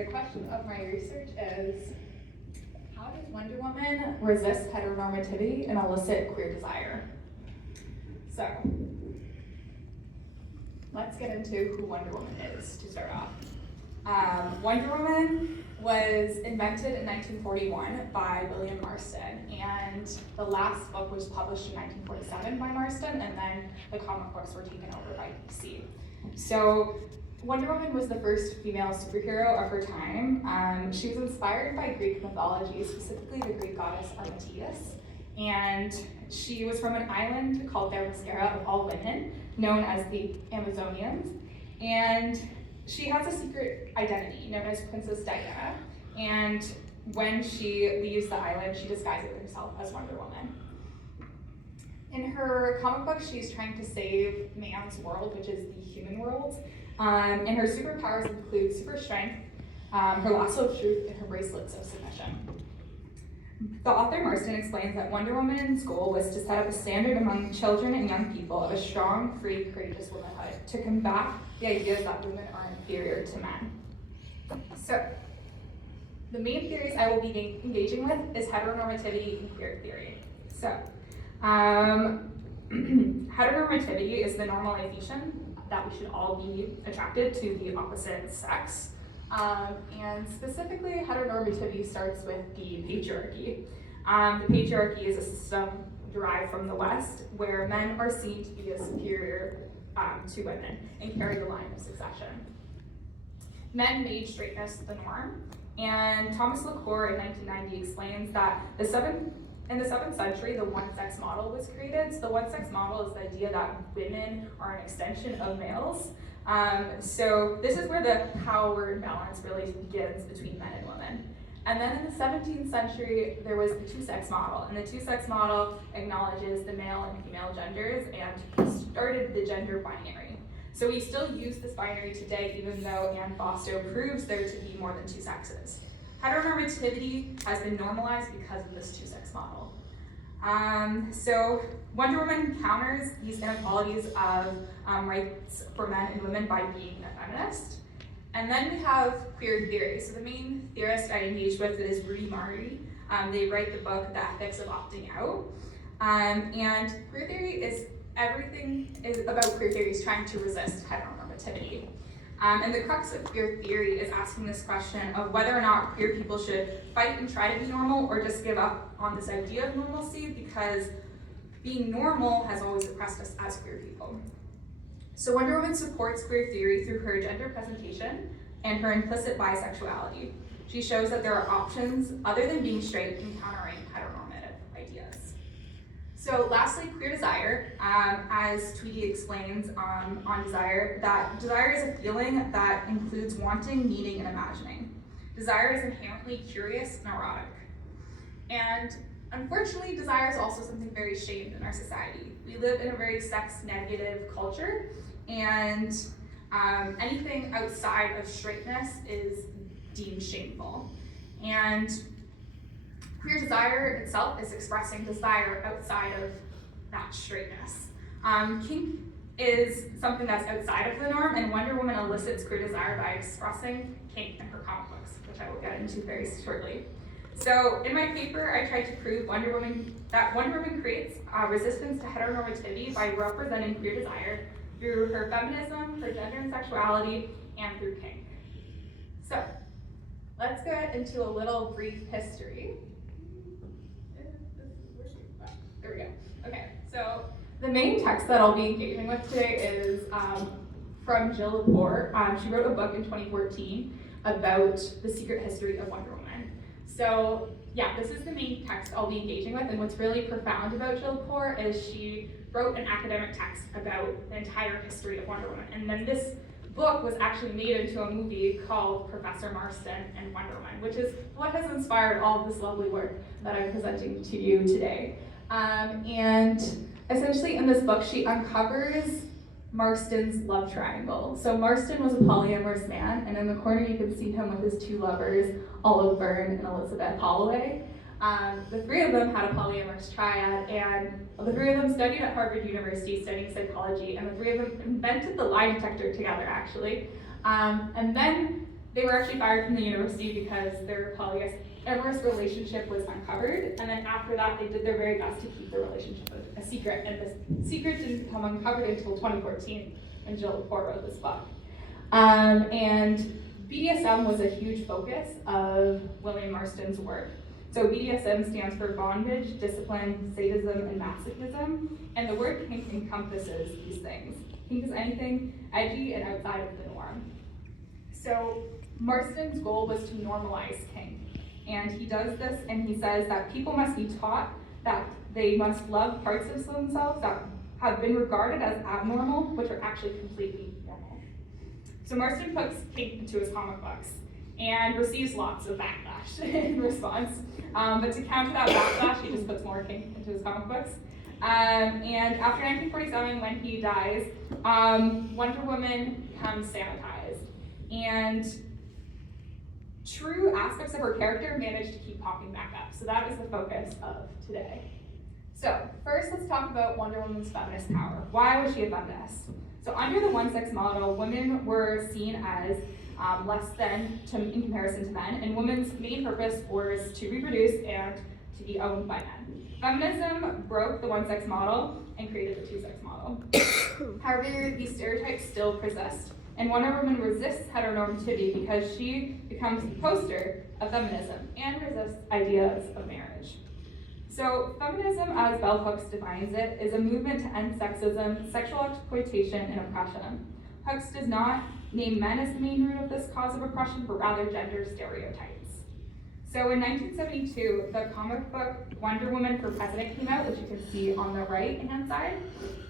The question of my research is, how does Wonder Woman resist heteronormativity and elicit queer desire? So, let's get into who Wonder Woman is to start off. Wonder Woman was invented in 1941 by William Marston, and the last book was published in 1947 by Marston, and then the comic books were taken over by DC. So Wonder Woman was the first female superhero of her time. She was inspired by Greek mythology, specifically the Greek goddess Artemis, and she was from an island called Themyscira of all women, known as the Amazonians, and she has a secret identity known as Princess Diana, and when she leaves the island, she disguises herself as Wonder Woman. In her comic book, she's trying to save man's world, which is the human world, and her superpowers include super strength, her lasso of truth, and her bracelets of submission. The author Marston explains that Wonder Woman's goal was to set up a standard among children and young people of a strong, free, courageous womanhood to combat the ideas that women are inferior to men. So, the main theories I will be engaging with is heteronormativity and queer theory. So, heteronormativity is the normalization that we should all be attracted to the opposite sex. And specifically, heteronormativity starts with the patriarchy. The patriarchy is a system derived from the West where men are seen to be superior to women and carry the line of succession. Men made straightness the norm, and Thomas LaCour in 1990 explains that in the 7th century, the one-sex model was created. So the one-sex model is the idea that women are an extension of males. So this is where the power imbalance really begins between men and women. And then in the 17th century, there was the two-sex model. And the two-sex model acknowledges the male and female genders and started the gender binary. So we still use this binary today, even though Anne Foster proves there to be more than two sexes. Heteronormativity has been normalized because of this two-sex model. So Wonder Woman counters these inequalities of rights for men and women by being a feminist. And then we have queer theory. So the main theorist I engaged with is Rudy Marty. They write the book, The Ethics of Opting Out. And queer theory is about queer theories trying to resist heteronormativity. And the crux of queer theory is asking this question of whether or not queer people should fight and try to be normal or just give up on this idea of normalcy because being normal has always oppressed us as queer people. So Wonder Woman supports queer theory through her gender presentation and her implicit bisexuality. She shows that there are options other than being straight in countering heteronormative ideas. So lastly, queer desire, as Tweedy explains on desire, that desire is a feeling that includes wanting, needing, and imagining. Desire is inherently curious and erotic. And unfortunately, desire is also something very shamed in our society. We live in a very sex-negative culture, and anything outside of straightness is deemed shameful. And queer desire itself is expressing desire outside of that straightness. Kink is something that's outside of the norm, and Wonder Woman elicits queer desire by expressing kink in her comic books, which I will get into very shortly. So in my paper, I tried to prove that Wonder Woman creates resistance to heteronormativity by representing queer desire through her feminism, her gender and sexuality, and through kink. So let's get into a little brief history. There we go. Okay, so the main text that I'll be engaging with today is from Jill Lepore. She wrote a book in 2014 about the secret history of Wonder Woman. So yeah, this is the main text I'll be engaging with, and what's really profound about Jill Lepore is she wrote an academic text about the entire history of Wonder Woman, and then this book was actually made into a movie called Professor Marston and Wonder Woman, which is what has inspired all of this lovely work that I'm presenting to you today. And essentially in this book, she uncovers Marston's love triangle. So Marston was a polyamorous man, and in the corner you can see him with his two lovers, Olive Byrne and Elizabeth Holloway. The three of them had a polyamorous triad, and the three of them studied at Harvard University studying psychology, and the three of them invented the lie detector together, actually. And then They were actually fired from the university because their polyamorous relationship was uncovered, and then after that they did their very best to keep the relationship a secret, and the secret didn't become uncovered until 2014 when Jill Lepore wrote this book. And BDSM was a huge focus of William Marston's work. So BDSM stands for bondage, discipline, sadism, and masochism, and the word kink encompasses these things. Kink is anything edgy and outside of the norm. So Marston's goal was to normalize kink, and he does this, and he says that people must be taught that they must love parts of themselves that have been regarded as abnormal, which are actually completely normal. So Marston puts kink into his comic books and receives lots of backlash in response. But to counter that backlash, he just puts more kink into his comic books. And after 1947, when he dies, Wonder Woman becomes sanitized. And true aspects of her character manage to keep popping back up. So that is the focus of today. So first, let's talk about Wonder Woman's feminist power. Why was she a feminist? So under the one-sex model, women were seen as less than in comparison to men, and women's main purpose was to reproduce and to be owned by men. Feminism broke the one-sex model and created the two-sex model. However, these stereotypes still persist, and Wonder Woman resists heteronormativity because she becomes the poster of feminism and resists ideas of marriage. So feminism, as Bell Hooks defines it, is a movement to end sexism, sexual exploitation, and oppression. Hooks does not name men as the main root of this cause of oppression, but rather gender stereotypes. So in 1972, the comic book Wonder Woman for President came out, which you can see on the right-hand side.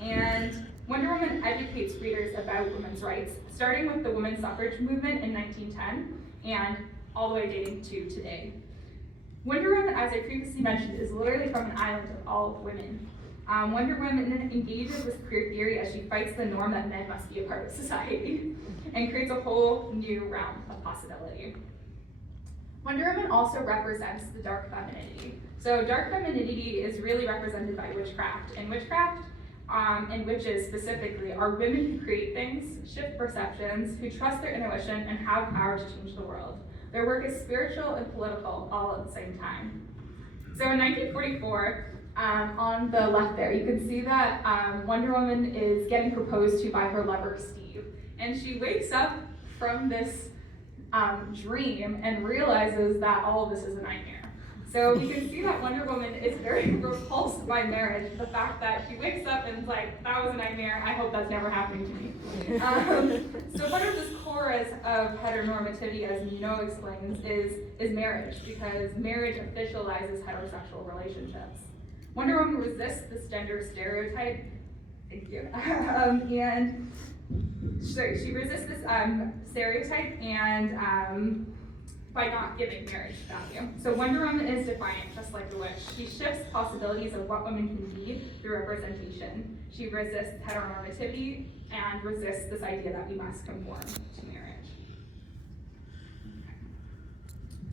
And Wonder Woman educates readers about women's rights, starting with the women's suffrage movement in 1910 and all the way dating to today. Wonder Woman, as I previously mentioned, is literally from an island of all women. Wonder Woman engages with queer theory as she fights the norm that men must be a part of society and creates a whole new realm of possibility. Wonder Woman also represents the dark femininity. So dark femininity is really represented by witchcraft, and witchcraft and witches specifically are women who create things, shift perceptions, who trust their intuition, and have power to change the world. Their work is spiritual and political all at the same time. So in 1944, on the left there, you can see that Wonder Woman is getting proposed to by her lover, Steve. And she wakes up from this dream and realizes that all of this is a nightmare. So we can see that Wonder Woman is very repulsed by marriage. The fact that she wakes up and is like, that was a nightmare, I hope that's never happening to me. So part of this chorus of heteronormativity, as Nino explains, is marriage, because marriage officializes heterosexual relationships. Wonder Woman resists this gender stereotype, thank you, and she resists this stereotype and by not giving marriage value. So Wonder Woman is defiant, just like the witch. She shifts possibilities of what women can be through representation. She resists heteronormativity and resists this idea that we must conform to marriage.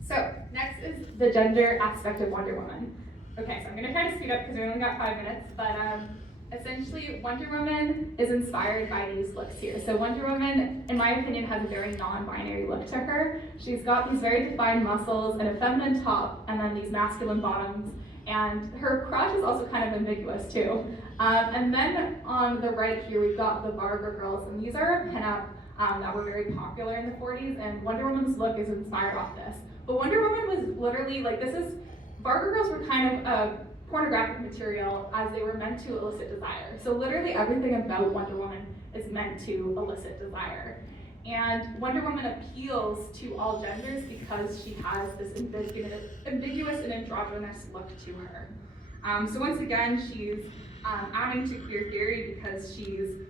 So next is the gender aspect of Wonder Woman. Okay, so I'm gonna try to speed up because we only got 5 minutes, but essentially Wonder Woman is inspired by these looks here. So Wonder Woman, in my opinion, has a very non-binary look to her. She's got these very defined muscles and a feminine top, and then these masculine bottoms, and her crotch is also kind of ambiguous too. And then on the right here, we've got the Varga girls, and these are a pinup that were very popular in the 40s, and Wonder Woman's look is inspired off this. But Wonder Woman was literally, like, Varga girls were kind of pornographic material, as they were meant to elicit desire. So literally everything about Wonder Woman is meant to elicit desire. And Wonder Woman appeals to all genders because she has this ambiguous and androgynous look to her. So once again, she's adding to queer theory because she's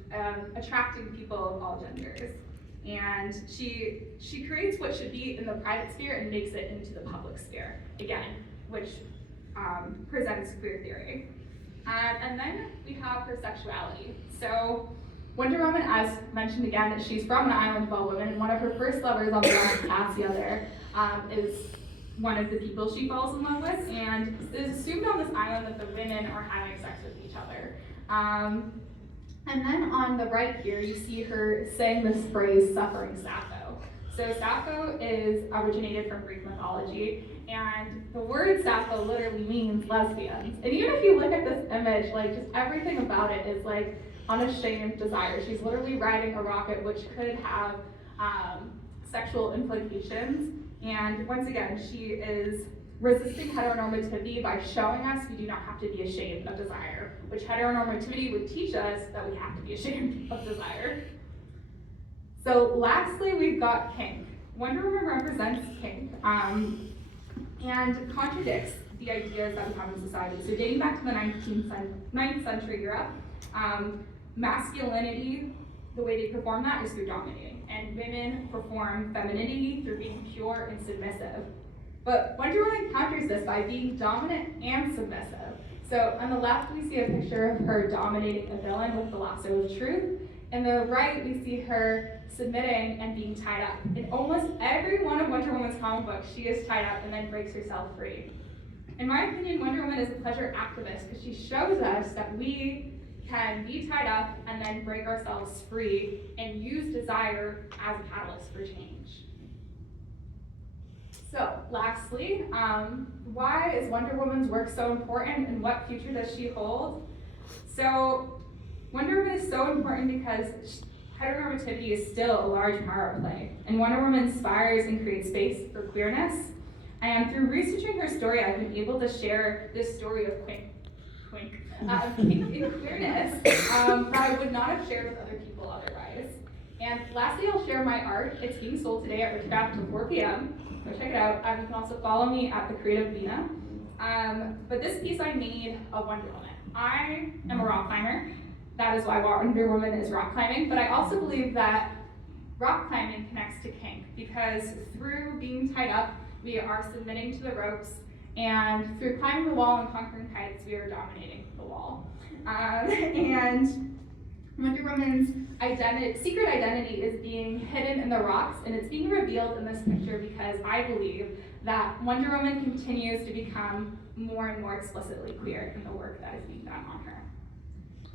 attracting people of all genders. And she creates what should be in the private sphere and makes it into the public sphere, again, which presents queer theory. And then we have her sexuality. So Wonder Woman, as mentioned again, that she's from an island of all women, and one of her first lovers on the island, Cassia there, is one of the people she falls in love with, and it is assumed on this island that the women are having sex with each other. And then on the right here, you see her saying this phrase, suffering Sappho. So Sappho originated from Greek mythology, and the word Sappho literally means lesbians. And even if you look at this image, like just everything about it is like unashamed desire. She's literally riding a rocket, which could have sexual implications. And once again, she is resisting heteronormativity by showing us we do not have to be ashamed of desire, which heteronormativity would teach us that we have to be ashamed of desire. So lastly, we've got kink. Wonder Woman represents kink and contradicts the ideas that we have in society. So dating back to the 9th century Europe, masculinity, the way they perform that is through dominating, and women perform femininity through being pure and submissive. But Wonder Woman counters this by being dominant and submissive. So on the left, we see a picture of her dominating a villain with the lasso of truth. And the right, we see her submitting and being tied up. In almost every one of Wonder Woman's comic books, she is tied up and then breaks herself free. In my opinion, Wonder Woman is a pleasure activist because she shows us that we can be tied up and then break ourselves free and use desire as a catalyst for change. So, lastly, why is Wonder Woman's work so important and what future does she hold? So, Wonder Woman is so important because heteronormativity is still a large power play, and Wonder Woman inspires and creates space for queerness. And through researching her story, I've been able to share this story of kink and queerness that I would not have shared with other people otherwise. And lastly, I'll share my art. It's being sold today at Richcraft until 4 p.m. Go check it out. You can also follow me at the Creative Vina. But this piece I made of Wonder Woman. I am a rock climber. That is why Wonder Woman is rock climbing. But I also believe that rock climbing connects to kink because through being tied up, we are submitting to the ropes, and through climbing the wall and conquering heights, we are dominating the wall. And Wonder Woman's secret identity is being hidden in the rocks, and it's being revealed in this picture because I believe that Wonder Woman continues to become more and more explicitly queer in the work that is being done on her.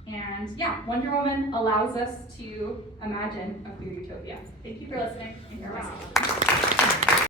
And yeah, Wonder Woman allows us to imagine a queer utopia. Thank you for listening, and you're welcome.